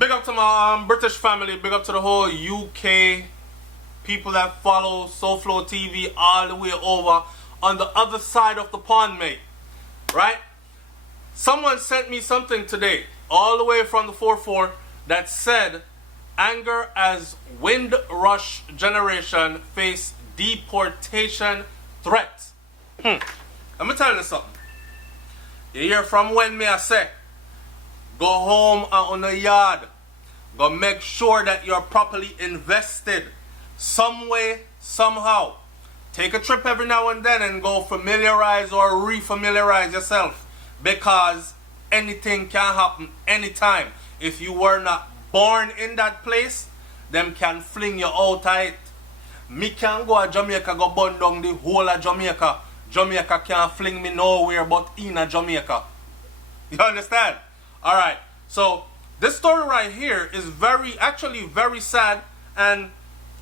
Big up to my British family. Big up to the whole UK people that follow SouFLoTV all the way over on the other side of the pond, mate. Right? Someone sent me something today, all the way from the 4-4, that said, anger as Windrush generation face deportation threats. Let me tell you something. You hear from when me I say, go home and on the yard. Go make sure that you're properly invested. Some way, somehow. Take a trip every now and then and go familiarize or refamiliarize yourself. Because anything can happen anytime. If you were not born in that place, them can fling you out of it. Me can go to Jamaica, go burn down the whole of Jamaica. Jamaica can't fling me nowhere but in a Jamaica. You understand? Alright, so this story right here is actually very sad, and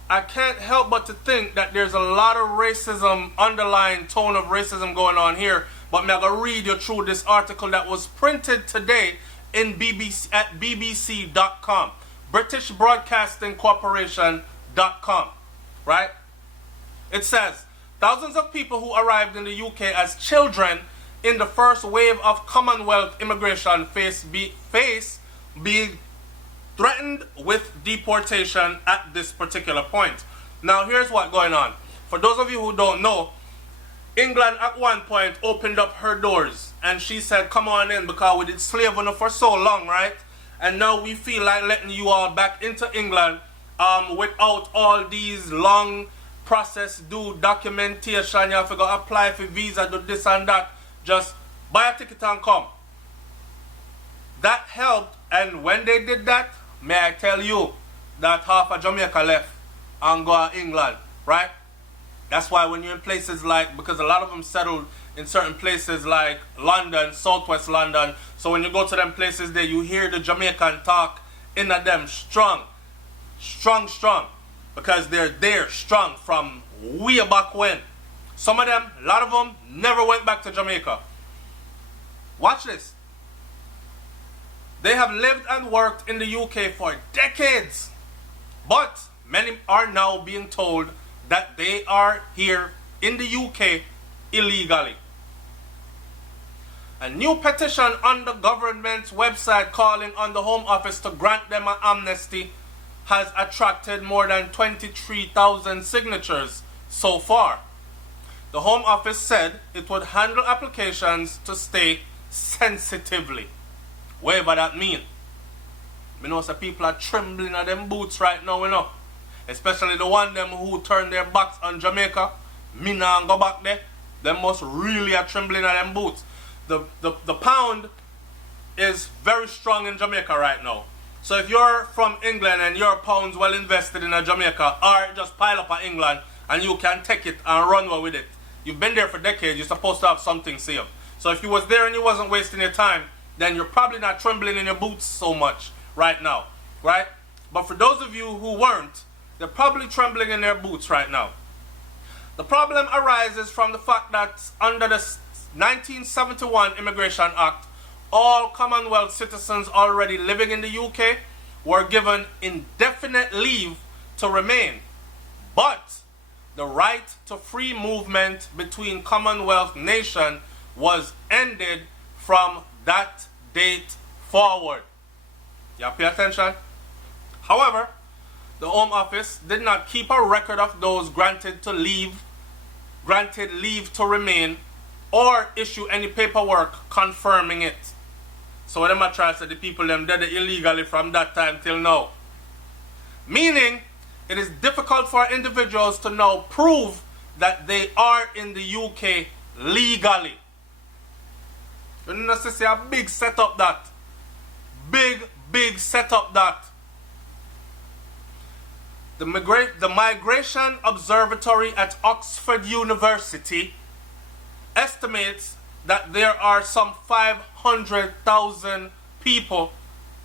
I can't help but to think that there's a lot of racism, underlying tone of racism going on here. But I'm going to read you through this article that was printed today in BBC at BBC.com. British Broadcasting Corporation.com. Right? It says, thousands of people who arrived in the UK as children in the first wave of Commonwealth immigration face being threatened with deportation at this particular point. Now here's what's going on. For those of you who don't know, England at one point opened up her doors and she said, come on in, because we did slave on for so long, right? And now we feel like letting you all back into England without all these long process, do documentation, you have to go apply for visa, do this and that. Just buy a ticket and come. That helped, and when they did that, may I tell you that half of Jamaica left and go to England, right? That's why when you're in places like, because a lot of them settled in certain places like London, southwest London, so when you go to them places there, you hear the Jamaican talk in them strong, because they're there strong from way back when. Some of them, a lot of them, never went back to Jamaica. Watch this. They have lived and worked in the UK for decades, but many are now being told that they are here in the UK illegally. A new petition on the government's website calling on the Home Office to grant them an amnesty has attracted more than 23,000 signatures so far. The Home Office said it would handle applications to stay sensitively. Whatever that mean. Me know some people are trembling at them boots right now, you know. Especially the one them who turn their backs on Jamaica. Me nah go back there. Them must really are trembling at them boots. The pound is very strong in Jamaica right now. So if you're from England and your pound's well invested in a Jamaica, or just pile up in England and you can take it and run well with it. You've been there for decades, you're supposed to have something saved. So if you was there and you wasn't wasting your time, then you're probably not trembling in your boots so much right now, right? But for those of you who weren't, they're probably trembling in their boots right now. The problem arises from the fact that under the 1971 Immigration Act, all Commonwealth citizens already living in the UK were given indefinite leave to remain. But the right to free movement between Commonwealth nations was ended from that date forward. You pay attention? However, the Home Office did not keep a record of those granted leave to remain, or issue any paperwork confirming it. So what am I trying to say? The people them did it illegally from that time till now. Meaning, it is difficult for individuals to now prove that they are in the UK legally. You know, see a big setup that. Big setup that. The Migration Observatory at Oxford University estimates that there are some 500,000 people,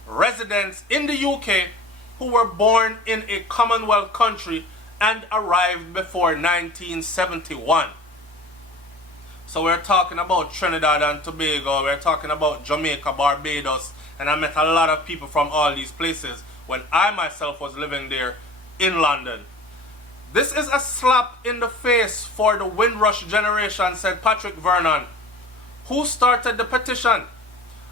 residents in the UK, who were born in a Commonwealth country and arrived before 1971. So we're talking about Trinidad and Tobago, we're talking about Jamaica, Barbados, And I met a lot of people from all these places when I myself was living there in London. This is a slap in the face for the Windrush generation, said Patrick Vernon, who started the petition.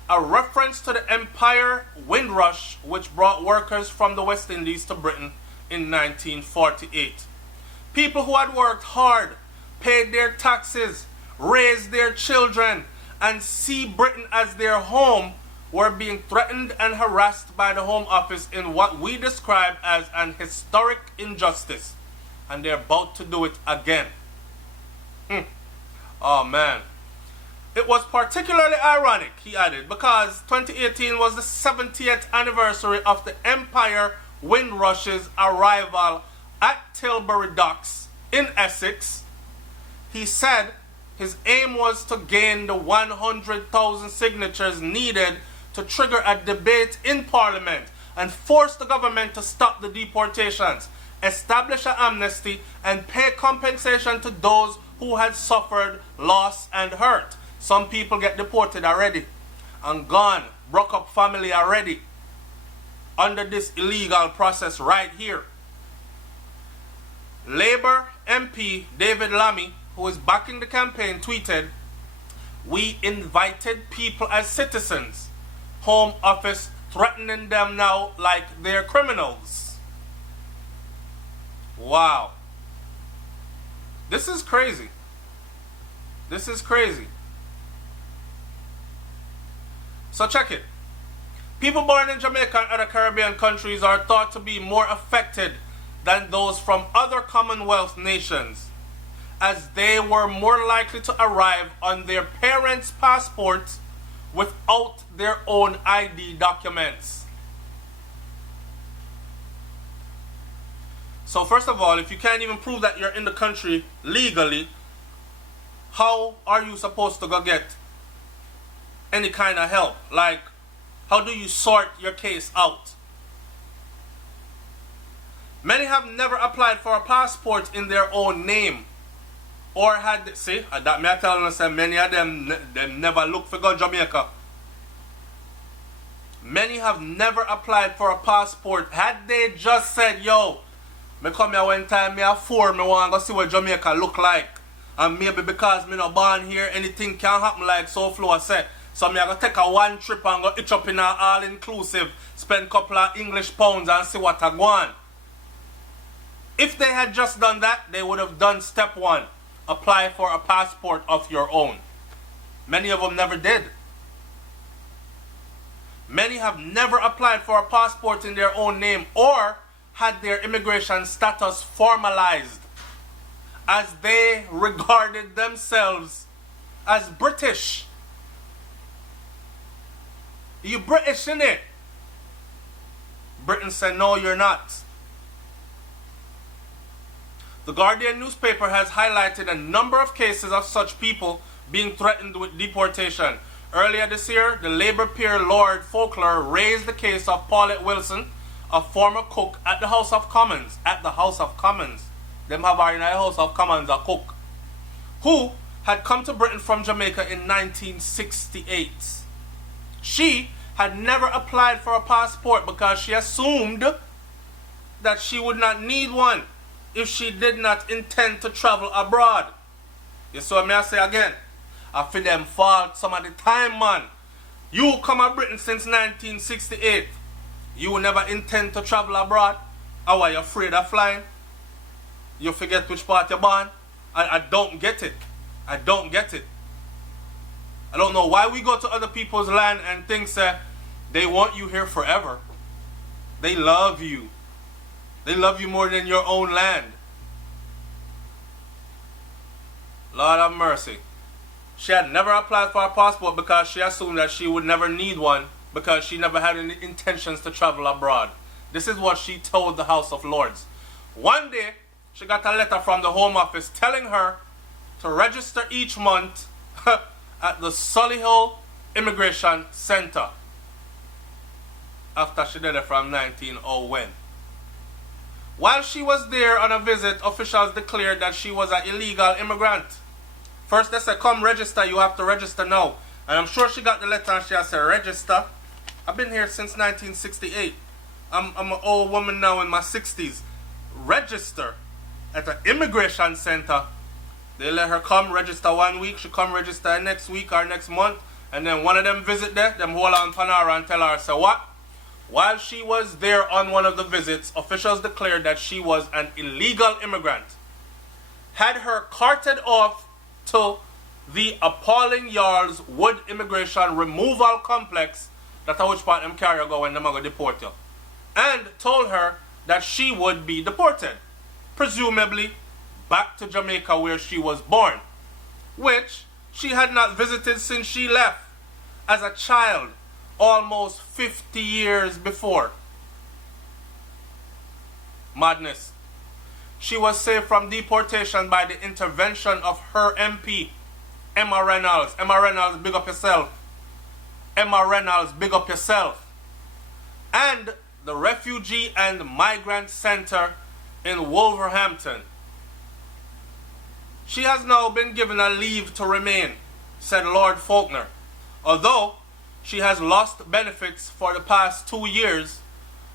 A reference to the Empire Windrush, which brought workers from the West Indies to Britain in 1948. People who had worked hard, paid their taxes, raised their children, and see Britain as their home were being threatened and harassed by the Home Office in what we describe as an historic injustice. And they're about to do it again. Oh man. It was particularly ironic, he added, because 2018 was the 70th anniversary of the Empire Windrush's arrival at Tilbury Docks in Essex. He said his aim was to gain the 100,000 signatures needed to trigger a debate in Parliament and force the government to stop the deportations, establish an amnesty, and pay compensation to those who had suffered loss and hurt. Some people get deported already and gone, broke up family already under this illegal process right here. Labour MP David Lammy, who is backing the campaign, tweeted, "We invited people as citizens. Home Office threatening them now like they're criminals." Wow. This is crazy. This is crazy. So check it. People born in Jamaica and other Caribbean countries are thought to be more affected than those from other Commonwealth nations, as they were more likely to arrive on their parents' passports without their own ID documents. So first of all, if you can't even prove that you're in the country legally, how are you supposed to go get any kind of help? Like, how do you sort your case out? Many have never applied for a passport in their own name, or had, see, that me I tell you, say many of them never look for go Jamaica. Many have never applied for a passport. Had they just said, yo, me come here one time, me a 4, me want to go see what Jamaica look like. And maybe because me not born here, anything can happen like SouFLo said. So me I go take a one trip and go itch up in an all-inclusive, spend a couple of English pounds and see what I go on. If they had just done that, they would have done step 1. Apply for a passport of your own. Many of them never did. Many have never applied for a passport in their own name or had their immigration status formalized, as they regarded themselves as British. You British, innit? Britain said, no, you're not. The Guardian newspaper has highlighted a number of cases of such people being threatened with deportation. Earlier this year, the Labour peer Lord Faulkner raised the case of Paulette Wilson, a former cook at the House of Commons. At the House of Commons. Them have our in the House of Commons a cook. Who had come to Britain from Jamaica in 1968. She had never applied for a passport because she assumed that she would not need one if she did not intend to travel abroad. You see what me I say again? I feel them fault some of the time, man. You come to Britain since 1968. You never intend to travel abroad? How are you afraid of flying? You forget which part you're born? I don't get it. I don't get it. I don't know why we go to other people's land and think that they want you here forever. They love you. They love you more than your own land. Lord have mercy. She had never applied for a passport because she assumed that she would never need one because she never had any intentions to travel abroad. This is what she told the House of Lords. One day, she got a letter from the Home Office telling her to register each month at the Solihull Immigration Centre after she did it from 1901. While she was there on a visit, officials declared that she was an illegal immigrant. First they said, come register, you have to register now. And I'm sure she got the letter and she said, register? I've been here since 1968. I'm an old woman now in my 60s. Register at an immigration center. They let her come register 1 week. She come register next week or next month. And then one of them visit there. Them hold on to her and tell her, say what? While she was there on one of the visits, officials declared that she was an illegal immigrant. Had her carted off to the appalling Yarls Wood Immigration Removal Complex, that's how which part them carry go when them go deport you, and told her that she would be deported, presumably back to Jamaica where she was born, which she had not visited since she left as a child almost 50 years before. Madness. She was saved from deportation by the intervention of her MP, Emma Reynolds. Emma Reynolds, big up yourself. Emma Reynolds, big up yourself. And the Refugee and Migrant Center in Wolverhampton. She has now been given a leave to remain, said Lord Faulkner, although she has lost benefits for the past 2 years,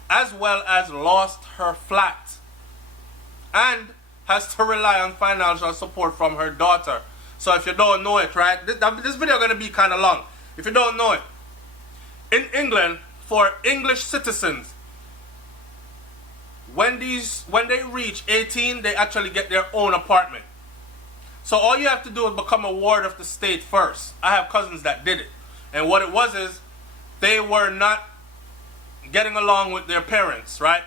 as well as lost her flat, and has to rely on financial support from her daughter. So if you don't know it, right, this video is going to be kind of long. If you don't know it, in England, for English citizens, when they reach 18, they actually get their own apartment. So all you have to do is become a ward of the state first. I have cousins that did it. And what it was is, they were not getting along with their parents, right?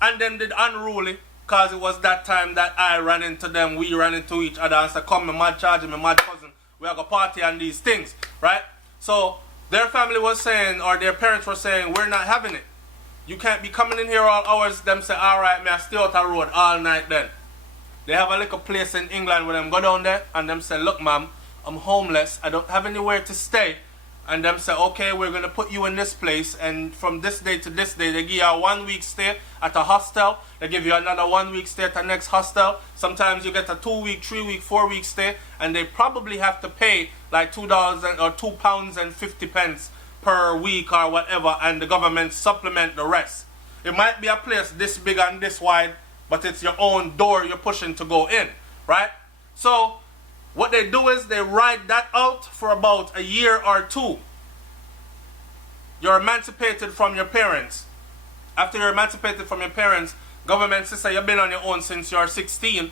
And them did unruly, because it was that time that I ran into them, we ran into each other and said, come, my mad charge, my mad cousin, we are going to party and these things, right? So their family was saying, or their parents were saying, we're not having it. You can't be coming in here all hours. Them say, all right, may I stay out the road all night then. They have a little place in England where them go down there and them say, look, ma'am, I'm homeless. I don't have anywhere to stay. And them say, okay, we're going to put you in this place. And from this day to this day, they give you a 1 week stay at a hostel. They give you another 1 week stay at the next hostel. Sometimes you get a 2 week, 3 week, 4 week stay. And they probably have to pay like $2 or £2.50 per week or whatever. And the government supplement the rest. It might be a place this big and this wide, but it's your own door you're pushing to go in, right? So what they do is they ride that out for about a year or two. You're emancipated from your parents. After you're emancipated from your parents, government says you've been on your own since you're 16.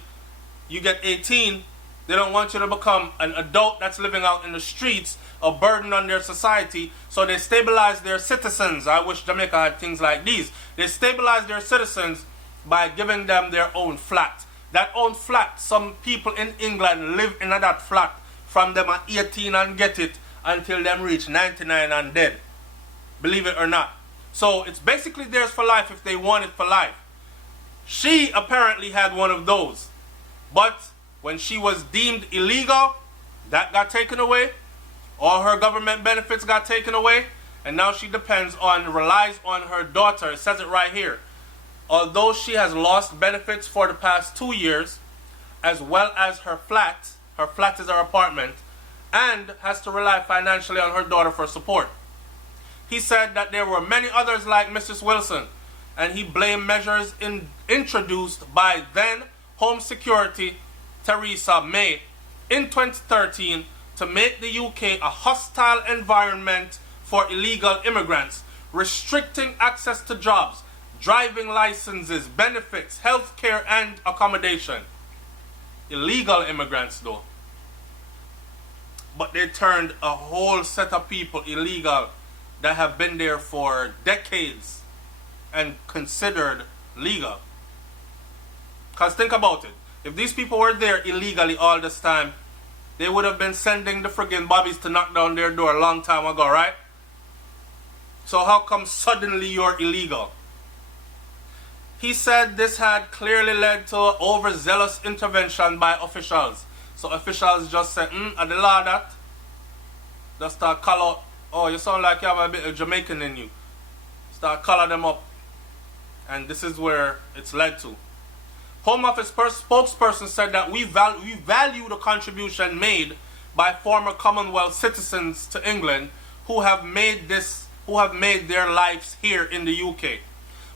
You get 18. They don't want you to become an adult that's living out in the streets, a burden on their society. So they stabilize their citizens. I wish Jamaica had things like these. They stabilize their citizens by giving them their own flat. That own flat, some people in England live in that flat from them at 18 and get it until them reach 99 and dead. Believe it or not. So it's basically theirs for life if they want it for life. She apparently had one of those. But when she was deemed illegal, that got taken away. All her government benefits got taken away. And now she relies on her daughter. It says it right here. Although she has lost benefits for the past 2 years, as well as her flat is her apartment, and has to rely financially on her daughter for support. He said that there were many others like Mrs. Wilson, and he blamed measures introduced by then Home Secretary Theresa May in 2013 to make the UK a hostile environment for illegal immigrants, restricting access to jobs, driving licenses, benefits, healthcare, and accommodation. Illegal immigrants, though. But they turned a whole set of people illegal that have been there for decades and considered legal. Because think about it. If these people were there illegally all this time, they would have been sending the friggin' bobbies to knock down their door a long time ago, right? So how come suddenly you're illegal? He said this had clearly led to overzealous intervention by officials. So officials just said, I the law that. Just start call out, oh, you sound like you have a bit of Jamaican in you. Start calling them up. And this is where it's led to. Home Office spokesperson said that we value the contribution made by former Commonwealth citizens to England who have made this who have made their lives here in the UK.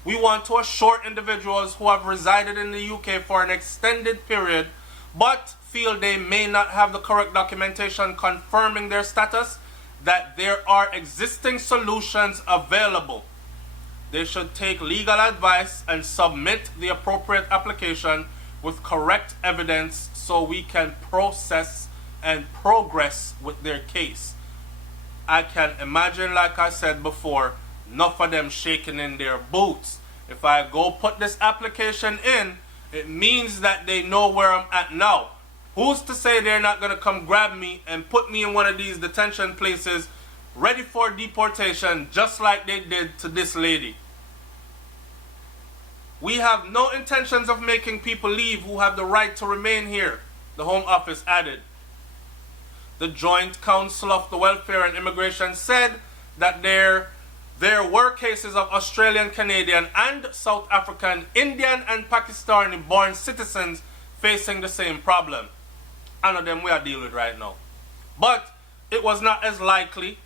We want to assure individuals who have resided in the UK for an extended period but feel they may not have the correct documentation confirming their status that there are existing solutions available. They should take legal advice and submit the appropriate application with correct evidence so we can process and progress with their case. I can imagine, like I said before, enough of them shaking in their boots. If I go put this application in, it means that they know where I'm at now. Who's to say they're not going to come grab me and put me in one of these detention places ready for deportation just like they did to this lady? We have no intentions of making people leave who have the right to remain here, the Home Office added. The Joint Council of the Welfare and Immigration said that there were cases of Australian, Canadian, and South African, Indian, and Pakistani-born citizens facing the same problem. None of them we are dealing with right now. But it was not as likely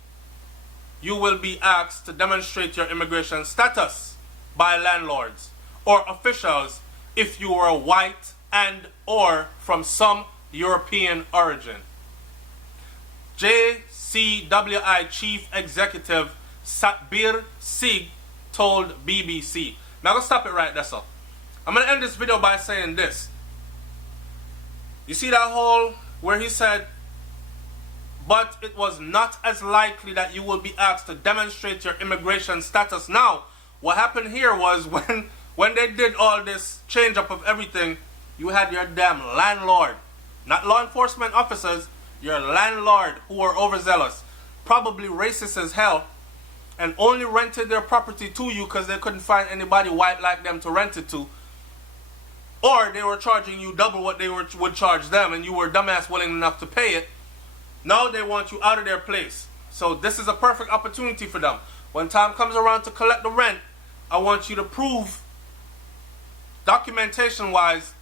you will be asked to demonstrate your immigration status by landlords or officials if you were white and or from some European origin. JCWI Chief Executive Satbir Sig told BBC. Now I'm going to stop it right there, so. I'm going to end this video by saying this. You see that hole where he said, but it was not as likely that you will be asked to demonstrate your immigration status. Now, what happened here was when they did all this change up of everything, you had your damn landlord, not law enforcement officers, your landlord who were overzealous, probably racist as hell, and only rented their property to you because they couldn't find anybody white like them to rent it to. Or they were charging you double what they would charge them and you were dumbass willing enough to pay it. Now they want you out of their place. So this is a perfect opportunity for them. When time comes around to collect the rent, I want you to prove documentation wise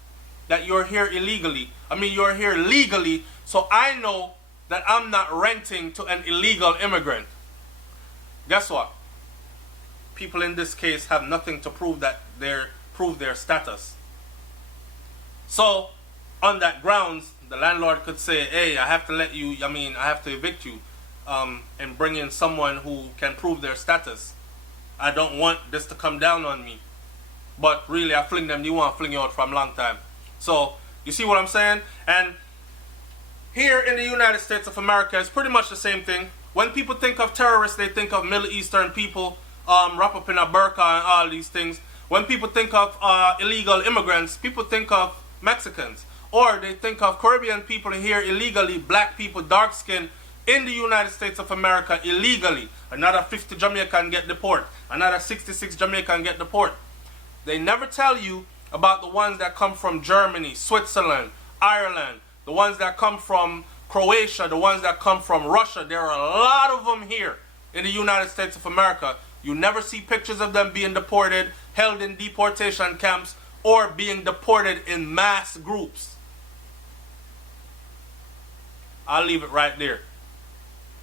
that you're here illegally. You're here legally, so I know that I'm not renting to an illegal immigrant. Guess what? People in this case have nothing to prove their status. So, on that grounds, the landlord could say, hey, I have to I have to evict you and bring in someone who can prove their status. I don't want this to come down on me. But really, I fling them, you want to fling you out for a long time. So, you see what I'm saying? And here in the United States of America, it's pretty much the same thing. When people think of terrorists, they think of Middle Eastern people wrapped up in a burqa and all these things. When people think of illegal immigrants, people think of Mexicans. Or they think of Caribbean people here illegally, black people, dark skin, in the United States of America illegally. Another 50 Jamaican get deported. Another 66 Jamaican get deported. They never tell you about the ones that come from Germany, Switzerland, Ireland, the ones that come from Croatia, the ones that come from Russia. There are a lot of them here in the United States of America. You never see pictures of them being deported, held in deportation camps, or being deported in mass groups. I'll leave it right there.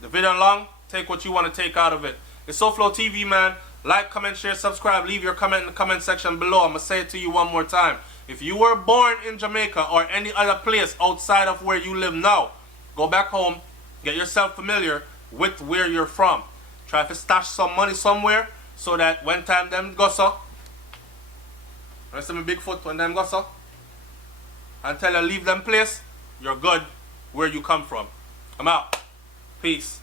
The video long, take what you want to take out of it. It's SouFLoTV, man. Like, comment, share, subscribe. Leave your comment in the comment section below. I'm going to say it to you one more time. If you were born in Jamaica or any other place outside of where you live now, go back home, get yourself familiar with where you're from. Try to stash some money somewhere so that when time them go so, when I see me Bigfoot, when them go so, until you leave them place, you're good where you come from. I'm out. Peace.